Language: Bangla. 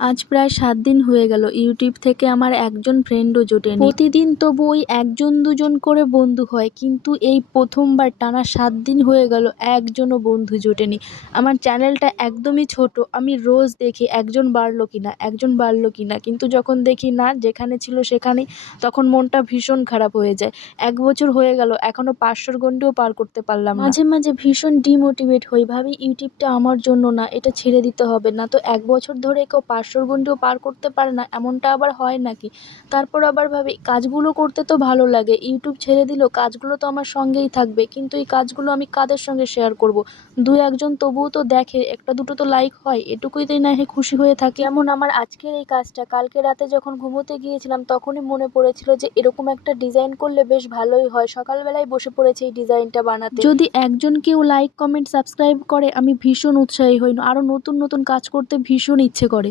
আজ প্রায় ৭ দিন হয়ে গেল ইউটিউব থেকে আমার একজন ফ্রেন্ডও জোটেনি। প্রতিদিন তবু ওই একজন দুজন করে বন্ধু হয়, কিন্তু এই প্রথমবার টানা ৭ দিন হয়ে গেল একজনও বন্ধু জোটেনি। আমার চ্যানেলটা একদমই ছোট, আমি রোজ দেখি একজন বাড়লো কিনা, কিন্তু যখন দেখি না, যেখানে ছিল সেখানেই, তখন মনটা ভীষণ খারাপ হয়ে যায়। ১ বছর হয়ে গেল, এখনো ৫০০ গন্ডিও পার করতে পারলাম না। মাঝে মাঝে ভীষণ ডিমোটিভেট হই, ভাবি ইউটিউবটা আমার জন্য না, এটা ছেড়ে দিতে হবে। না তো ১ বছর ধরে কেউ ৫০০ গন্ডিও পার করতে পারে না, এমনটা আবার হয় নাকি? তারপর আবার ভাবি কাজগুলো করতে তো ভালো লাগে, ইউটিউব ছেড়ে দিলেও কাজগুলো তো আমার সঙ্গেই থাকবে, কিন্তু এই কাজগুলো আমি কাদের সঙ্গে শেয়ার করব? ২-১ জন তবুও তো দেখে, একটা দুটো তো লাইক হয়, এটুকুতেই না হয় খুশি হয়ে থাকি। যেমন আমার আজকের এই কাজটা, কালকে রাতে যখন ঘুমোতে গিয়েছিলাম তখনই মনে পড়েছিল যে এরকম একটা ডিজাইন করলে বেশ ভালোই হয়। সকালবেলায় বসে পড়েছি এই ডিজাইনটা বানাতে। যদি একজন কেউ লাইক, কমেন্ট, সাবস্ক্রাইব করে আমি ভীষণ উৎসাহী হই, আরও নতুন নতুন কাজ করতে ভীষণ ইচ্ছে করে।